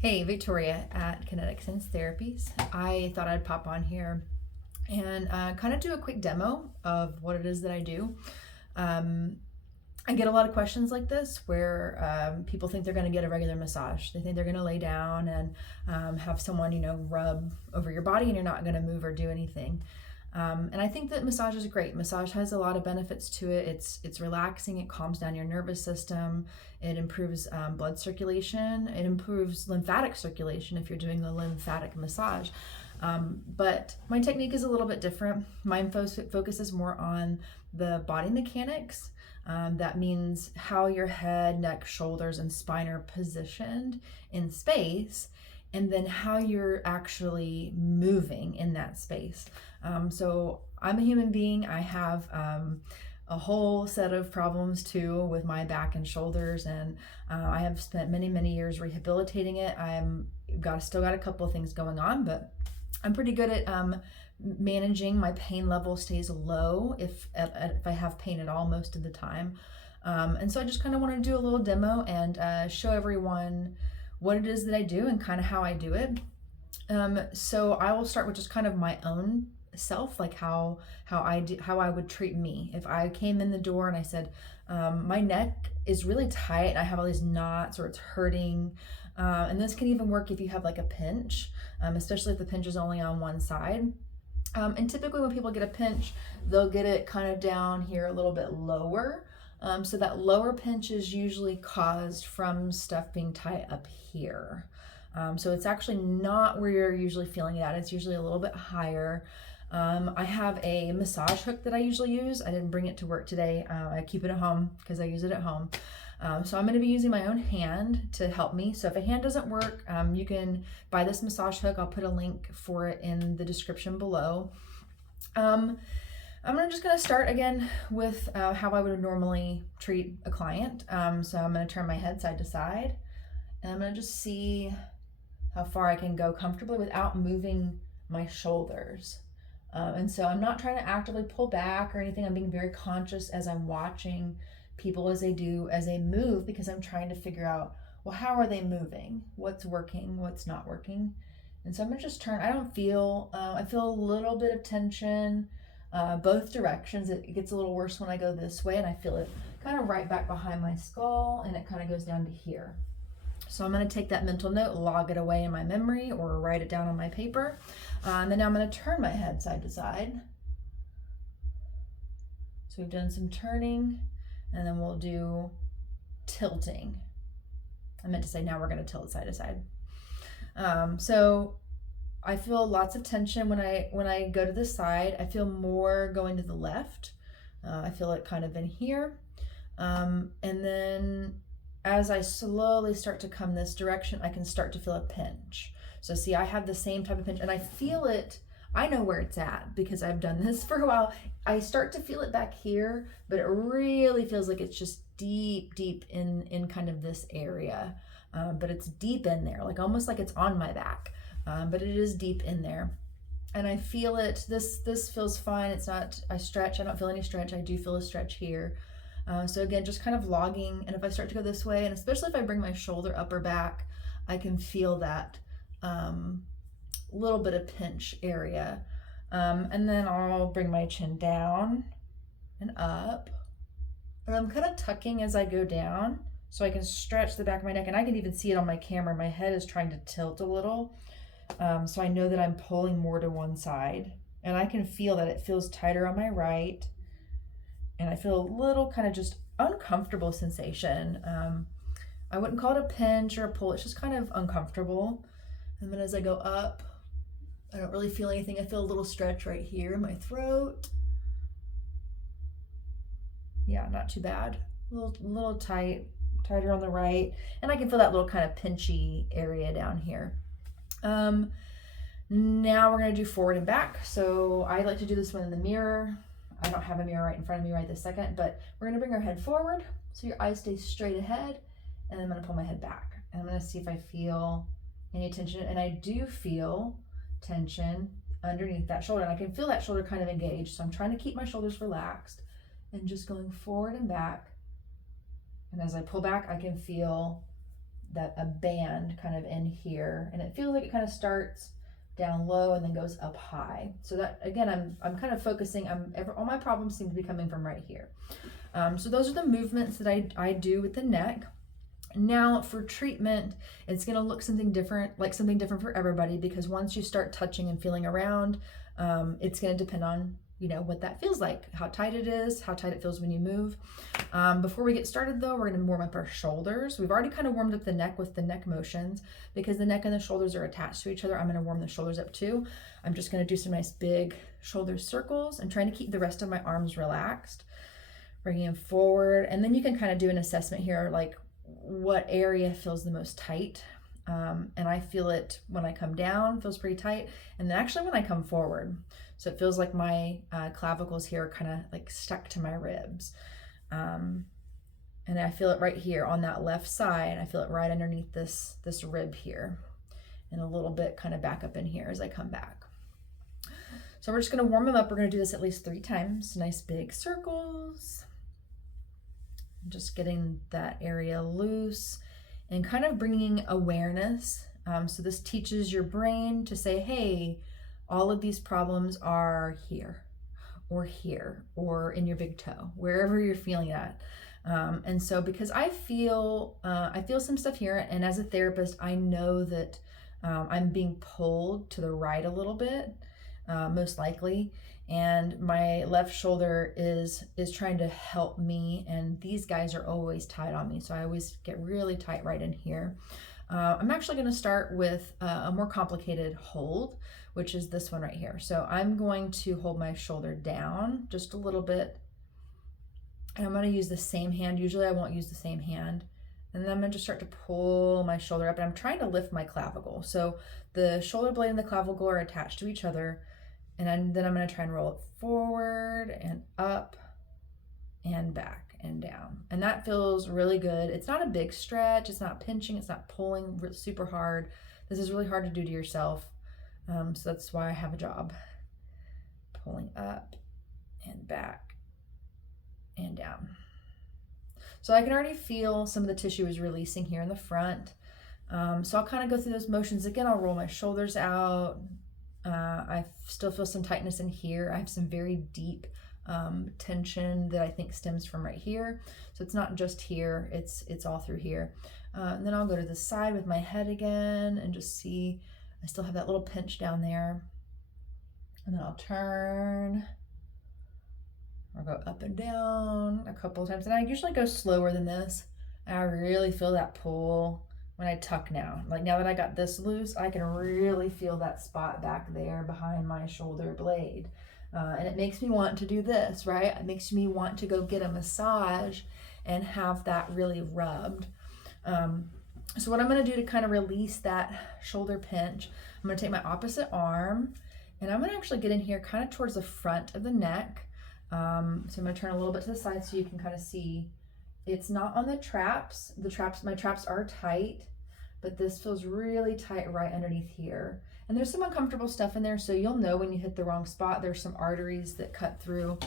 Hey, Victoria at KineticSense Therapies. I thought I'd pop on here and kind of do a quick demo of what it is that I do. Um, I get a lot of questions like this where people think they're going to get a regular massage. They think they're going to lay down and have someone, rub over your body and you're not going to move or do anything. And I think that massage is great. Massage has a lot of benefits to it. It's relaxing. It calms down your nervous system. It improves blood circulation. It improves lymphatic circulation if you're doing a lymphatic massage. But my technique is a little bit different. Mine focuses more on the body mechanics. That means how your head, neck, shoulders, and spine are positioned in space, and then how you're actually moving in that space. So I'm a human being. I have a whole set of problems too with my back and shoulders, and I have spent many years rehabilitating it. Still got a couple of things going on, but I'm pretty good at managing. My pain level stays low if I have pain at all most of the time. And so I just kind of want to do a little demo and show everyone what it is that I do and kind of how I do it. So I will start with just kind of my own self, like how I would treat me if I came in the door and I said, my neck is really tight and I have all these knots or it's hurting. And this can even work if you have like a pinch, especially if the pinch is only on one side. And typically when people get a pinch, they'll get it kind of down here a little bit lower. So that lower pinch is usually caused from stuff being tight up here. So it's actually not where you're usually feeling it at. It's usually a little bit higher. I have a massage hook that I usually use. I didn't bring it to work today. I keep it at home because I use it at home. So I'm going to be using my own hand to help me. So if a hand doesn't work, you can buy this massage hook. I'll put a link for it in the description below. I'm just going to start again with how I would normally treat a client. So I'm going to turn my head side to side, and I'm going to just see how far I can go comfortably without moving my shoulders. And so I'm not trying to actively pull back or anything. I'm being very conscious as I'm watching people as they move, because I'm trying to figure out, well, how are they moving? What's working? What's not working? And so I'm going to just turn. I feel a little bit of tension both directions. It gets a little worse when I go this way, and I feel it kind of right back behind my skull, and it kind of goes down to here. So I'm going to take that mental note, log it away in my memory, or write it down on my paper. And then I'm going to turn my head side to side. So we've done some turning, and then we'll do tilting. I meant to say now we're going to tilt side to side. So I feel lots of tension when I go to the side. I feel more going to the left. I feel it kind of in here. And then as I slowly start to come this direction, I can start to feel a pinch. So see, I have the same type of pinch, and I feel it. I know where it's at because I've done this for a while. I start to feel it back here, but it really feels like it's just deep in kind of this area. But it's deep in there, like almost like it's on my back. But it is deep in there. And I feel it. This feels fine. It's not, I stretch. I don't feel any stretch. I do feel a stretch here. So again, just kind of logging. And if I start to go this way, and especially if I bring my shoulder up or back, I can feel that little bit of pinch area. And then I'll bring my chin down and up. And I'm kind of tucking as I go down so I can stretch the back of my neck. And I can even see it on my camera. My head is trying to tilt a little. So I know that I'm pulling more to one side, and I can feel that it feels tighter on my right, and I feel a little kind of just uncomfortable sensation. I wouldn't call it a pinch or a pull. It's just kind of uncomfortable. And then as I go up, I don't really feel anything. I feel a little stretch right here in my throat. Yeah, not too bad. A little tighter on the right, and I can feel that little kind of pinchy area down here. Now we're going to do forward and back. So I like to do this one in the mirror. I don't have a mirror right in front of me right this second, but we're going to bring our head forward so your eyes stay straight ahead, and I'm going to pull my head back, and I'm going to see if I feel any tension. And I do feel tension underneath that shoulder, and I can feel that shoulder kind of engaged. So I'm trying to keep my shoulders relaxed and just going forward and back. And as I pull back, I can feel a band kind of in here, and it feels like it kind of starts down low and then goes up high. So that, again, I'm kind of focusing, all my problems seem to be coming from right here. So those are the movements that I do with the neck. Now for treatment, it's going to look something different for everybody, because once you start touching and feeling around, it's going to depend on, what that feels like, how tight it is, how tight it feels when you move. Before we get started though, we're going to warm up our shoulders. We've already kind of warmed up the neck with the neck motions. Because the neck and the shoulders are attached to each other, I'm going to warm the shoulders up too. I'm just going to do some nice big shoulder circles and trying to keep the rest of my arms relaxed, bringing them forward. And then you can kind of do an assessment here, like what area feels the most tight. And I feel it when I come down, feels pretty tight. And then actually when I come forward, so it feels like my clavicles here are kind of like stuck to my ribs. And I feel it right here on that left side. I feel it right underneath this rib here, and a little bit kind of back up in here as I come back. So we're just going to warm them up. We're going to do this at least 3 times. Nice big circles. Just getting that area loose and kind of bringing awareness. So this teaches your brain to say, hey, all of these problems are here, or in your big toe, wherever you're feeling at. And so because I feel some stuff here, and as a therapist, I know that I'm being pulled to the right a little bit, most likely. And my left shoulder is trying to help me, and these guys are always tight on me. So I always get really tight right in here. I'm actually going to start with a more complicated hold, which is this one right here. So I'm going to hold my shoulder down just a little bit, and I'm going to use the same hand. Usually I won't use the same hand. And then I'm going to just start to pull my shoulder up, and I'm trying to lift my clavicle. So the shoulder blade and the clavicle are attached to each other. And then I'm going to try and roll it forward and up and back and down. And that feels really good. It's not a big stretch. It's not pinching. It's not pulling super hard. This is really hard to do to yourself. So that's why I have a job. Pulling up and back and down. So I can already feel some of the tissue is releasing here in the front. So I'll kind of go through those motions. Again, I'll roll my shoulders out. I still feel some tightness in here. I have some very deep tension that I think stems from right here. So it's not just here, it's all through here. And then I'll go to the side with my head again and just see, I still have that little pinch down there. And then I'll turn, or go up and down a couple of times. And I usually go slower than this. And I really feel that pull when I tuck now. Like now that I got this loose, I can really feel that spot back there behind my shoulder blade. And it makes me want to do this, right? It makes me want to go get a massage and have that really rubbed. So what I'm gonna do to kind of release that shoulder pinch, I'm gonna take my opposite arm, and I'm gonna actually get in here kind of towards the front of the neck. So I'm gonna turn a little bit to the side so you can kind of see. It's not on the traps. My traps are tight, but this feels really tight right underneath here. And there's some uncomfortable stuff in there, so you'll know when you hit the wrong spot. There's some arteries that cut through.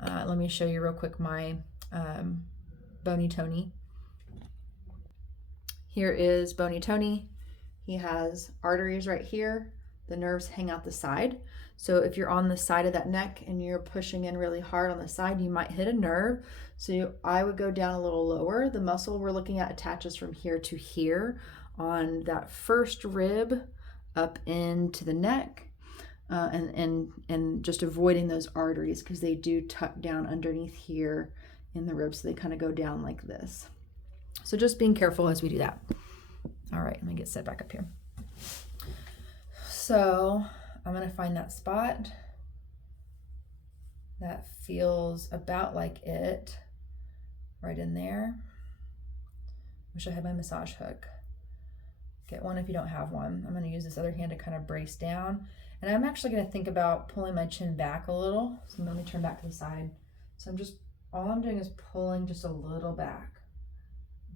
Let me show you real quick my Bony Tony. Here is Bony Tony. He has arteries right here. The nerves hang out the side. So if you're on the side of that neck and you're pushing in really hard on the side, you might hit a nerve. So I would go down a little lower. The muscle we're looking at attaches from here to here on that first rib up into the neck, and just avoiding those arteries because they do tuck down underneath here in the ribs. So they kind of go down like this. So just being careful as we do that. All right, let me get set back up here. So I'm going to find that spot that feels about like it right in there. Wish I had my massage hook. Get one if you don't have one. I'm going to use this other hand to kind of brace down. And I'm actually going to think about pulling my chin back a little. So let me turn back to the side. So all I'm doing is pulling just a little back.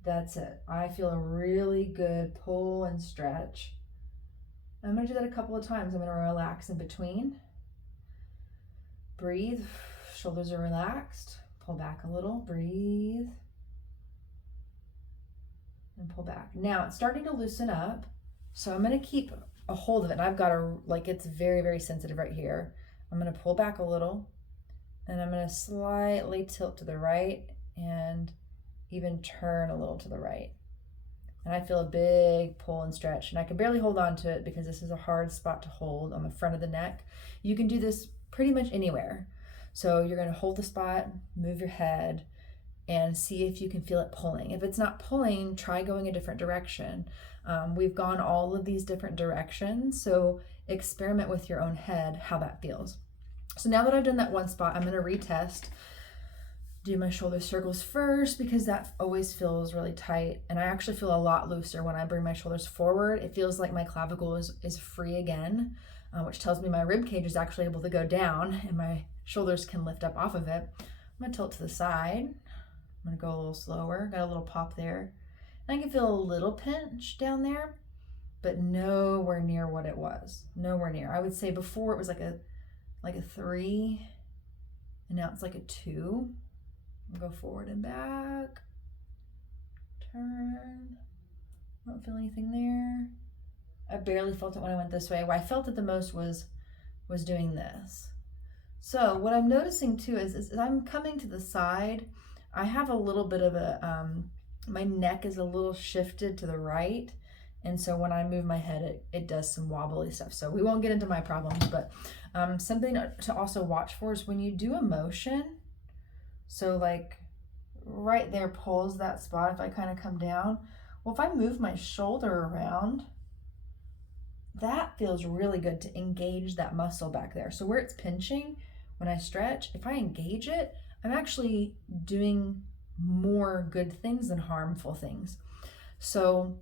That's it. I feel a really good pull and stretch. I'm going to do that a couple of times. I'm going to relax in between. Breathe. Shoulders are relaxed. Pull back a little. Breathe. and pull back. Now it's starting to loosen up. So I'm going to keep a hold of it. And I've got a, like, it's very, very sensitive right here. I'm going to pull back a little, and I'm going to slightly tilt to the right and even turn a little to the right. And I feel a big pull and stretch, and I can barely hold on to it because this is a hard spot to hold on the front of the neck. You can do this pretty much anywhere. So you're going to hold the spot, move your head, and see if you can feel it pulling. If it's not pulling, try going a different direction. We've gone all of these different directions, so experiment with your own head how that feels. So now that I've done that one spot, I'm going to retest. Do my shoulder circles first because that always feels really tight, and I actually feel a lot looser when I bring my shoulders forward. It feels like my clavicle is free again, which tells me my rib cage is actually able to go down and my shoulders can lift up off of it. I'm going to tilt to the side. I'm going to go a little slower. Got a little pop there. And I can feel a little pinch down there, but nowhere near what it was. Nowhere near. I would say before it was like a 3, and now it's like a 2. I'll go forward and back. Turn. Don't feel anything there. I barely felt it when I went this way. Where I felt it the most was doing this. So what I'm noticing too is as I'm coming to the side, I have a little bit of a, my neck is a little shifted to the right. And so when I move my head, it does some wobbly stuff. So we won't get into my problems, but something to also watch for is when you do a motion. So like right there pulls that spot. If I kind of come down, well, if I move my shoulder around, that feels really good to engage that muscle back there. So where it's pinching, when I stretch, if I engage it, I'm actually doing more good things than harmful things. So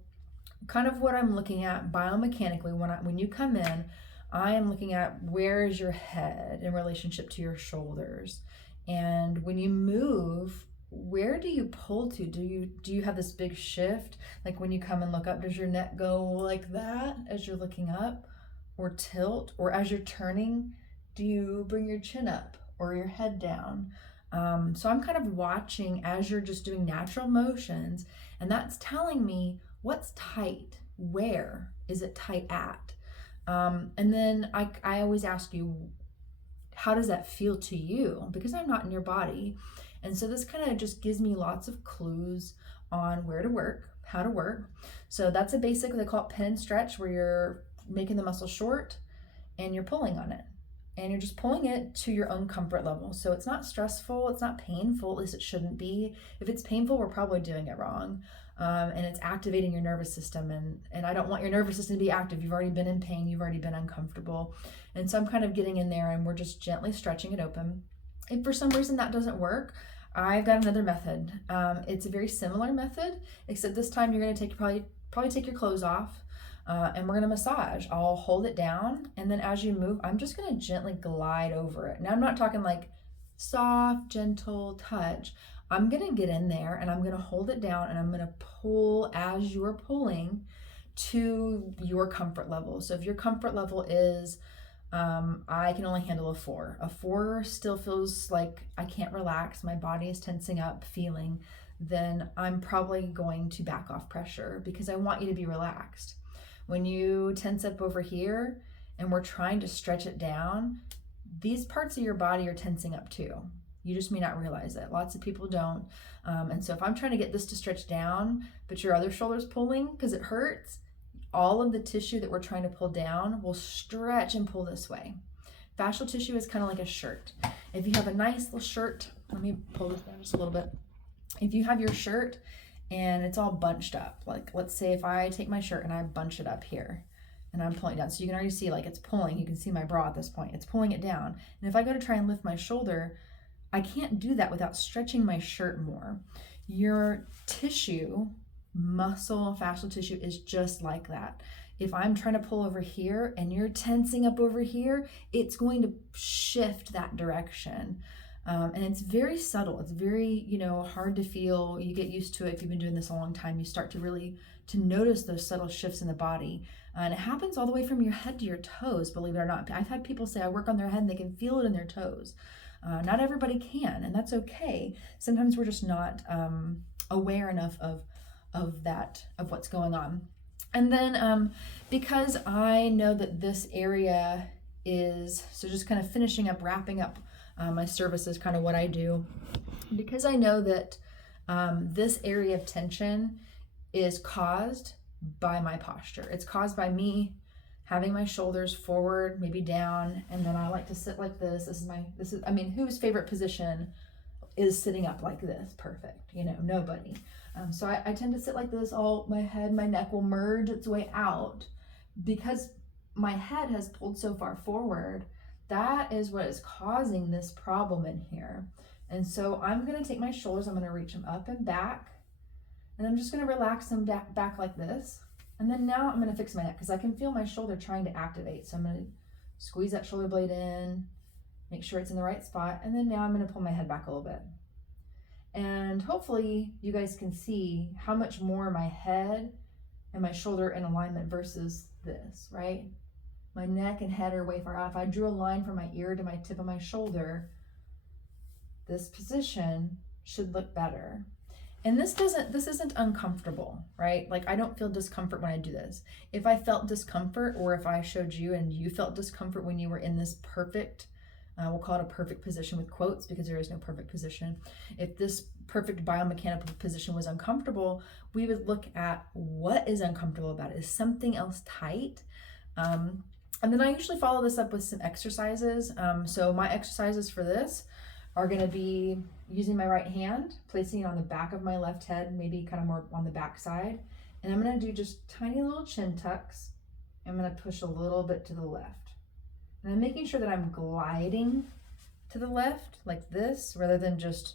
kind of what I'm looking at biomechanically when you come in, I am looking at where is your head in relationship to your shoulders. And when you move, where do you pull to? Do you have this big shift? Like when you come and look up, does your neck go like that as you're looking up, or tilt? Or as you're turning, do you bring your chin up or your head down? So I'm kind of watching as you're just doing natural motions, and that's telling me what's tight, where is it tight at? And then I always ask you, how does that feel to you? Because I'm not in your body. And so this kind of just gives me lots of clues on where to work, how to work. So that's a basic, they call it pin and stretch, where you're making the muscle short and you're pulling on it. And you're just pulling it to your own comfort level. So it's not stressful, it's not painful, at least it shouldn't be. If it's painful, we're probably doing it wrong. And it's activating your nervous system. And I don't want your nervous system to be active. You've already been in pain, you've already been uncomfortable. And so I'm kind of getting in there and we're just gently stretching it open. If for some reason that doesn't work, I've got another method. It's a very similar method, except this time you're gonna probably take your clothes off. And we're gonna massage. I'll hold it down, and then as you move, I'm just gonna gently glide over it. Now I'm not talking like soft, gentle touch. I'm gonna get in there and I'm gonna hold it down and I'm gonna pull as you're pulling to your comfort level. So if your comfort level is, I can only handle a 4. A 4 still feels like I can't relax, my body is tensing up, feeling, then I'm probably going to back off pressure because I want you to be relaxed. When you tense up over here and we're trying to stretch it down, these parts of your body are tensing up too. You just may not realize it. Lots of people don't. And so if I'm trying to get this to stretch down, but your other shoulder's pulling because it hurts, all of the tissue that we're trying to pull down will stretch and pull this way. Fascial tissue is kind of like a shirt. If you have a nice little shirt, let me pull this down just a little bit. If you have your shirt and it's all bunched up, like let's say if I take my shirt and I bunch it up here and I'm pulling it down, so you can already see like it's pulling, you can see my bra at this point, it's pulling it down. And if I go to try and lift my shoulder, I can't do that without stretching my shirt more. Your tissue, muscle, fascial tissue is just like that. If I'm trying to pull over here and you're tensing up over here, it's going to shift that direction. And it's very subtle. It's very, hard to feel. You get used to it. If you've been doing this a long time, you start to really notice those subtle shifts in the body. And it happens all the way from your head to your toes, believe it or not. I've had people say I work on their head and they can feel it in their toes. Not everybody can, and that's okay. Sometimes we're just not aware enough of of what's going on. And then because I know that this area is, so just kind of finishing up, wrapping up my services, kind of what I do, because I know that this area of tension is caused by my posture. It's caused by me having my shoulders forward, maybe down, and then I like to sit like this. I mean, whose favorite position is sitting up like this? Perfect, nobody. So I tend to sit like this. My neck will merge its way out because my head has pulled so far forward. That is what is causing this problem in here. And so I'm gonna take my shoulders, I'm gonna reach them up and back, and I'm just gonna relax them back like this. And then now I'm gonna fix my neck because I can feel my shoulder trying to activate. So I'm gonna squeeze that shoulder blade in, make sure it's in the right spot. And then now I'm gonna pull my head back a little bit. And hopefully you guys can see how much more my head and my shoulder in alignment versus this, right? My neck and head are way far out. If I drew a line from my ear to my tip of my shoulder, this position should look better. And this isn't uncomfortable, right? Like I don't feel discomfort when I do this. If I felt discomfort, or if I showed you and you felt discomfort when you were in this perfect, we'll call it a perfect position with quotes because there is no perfect position. If this perfect biomechanical position was uncomfortable, we would look at what is uncomfortable about it. Is something else tight? And then I usually follow this up with some exercises. So my exercises for this are going to be using my right hand, placing it on the back of my left head, maybe kind of more on the back side. And I'm going to do just tiny little chin tucks. I'm going to push a little bit to the left. And I'm making sure that I'm gliding to the left like this, rather than just,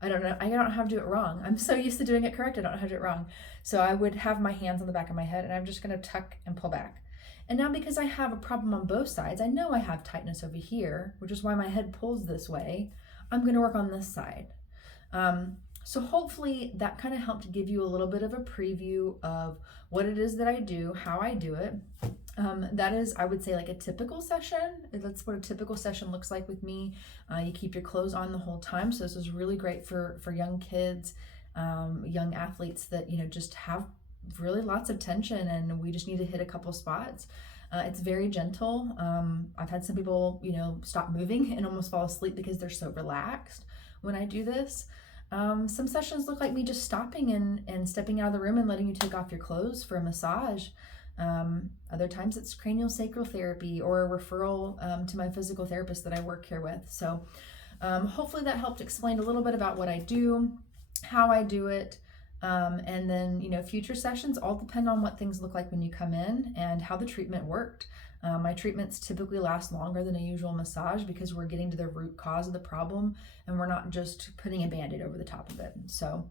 I don't know how to do it wrong. I'm so used to doing it correct, I don't know how to do it wrong. So I would have my hands on the back of my head and I'm just going to tuck and pull back. And now because I have a problem on both sides, I know I have tightness over here, which is why my head pulls this way. I'm going to work on this side. So hopefully that kind of helped give you a little bit of a preview of what it is that I do, how I do it. That is, I would say, like a typical session. That's what a typical session looks like with me. You keep your clothes on the whole time. So this is really great for young kids, young athletes that, just have really lots of tension and we just need to hit a couple spots. It's very gentle. I've had some people, stop moving and almost fall asleep because they're so relaxed when I do this. Some sessions look like me just stopping and stepping out of the room and letting you take off your clothes for a massage. Other times it's craniosacral therapy or a referral to my physical therapist that I work here with. So hopefully that helped explain a little bit about what I do, how I do it. And then, future sessions all depend on what things look like when you come in and how the treatment worked. My treatments typically last longer than a usual massage because we're getting to the root cause of the problem and we're not just putting a Band-Aid over the top of it. So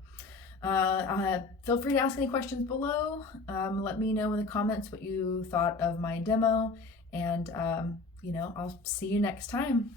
feel free to ask any questions below. Let me know in the comments what you thought of my demo, and I'll see you next time.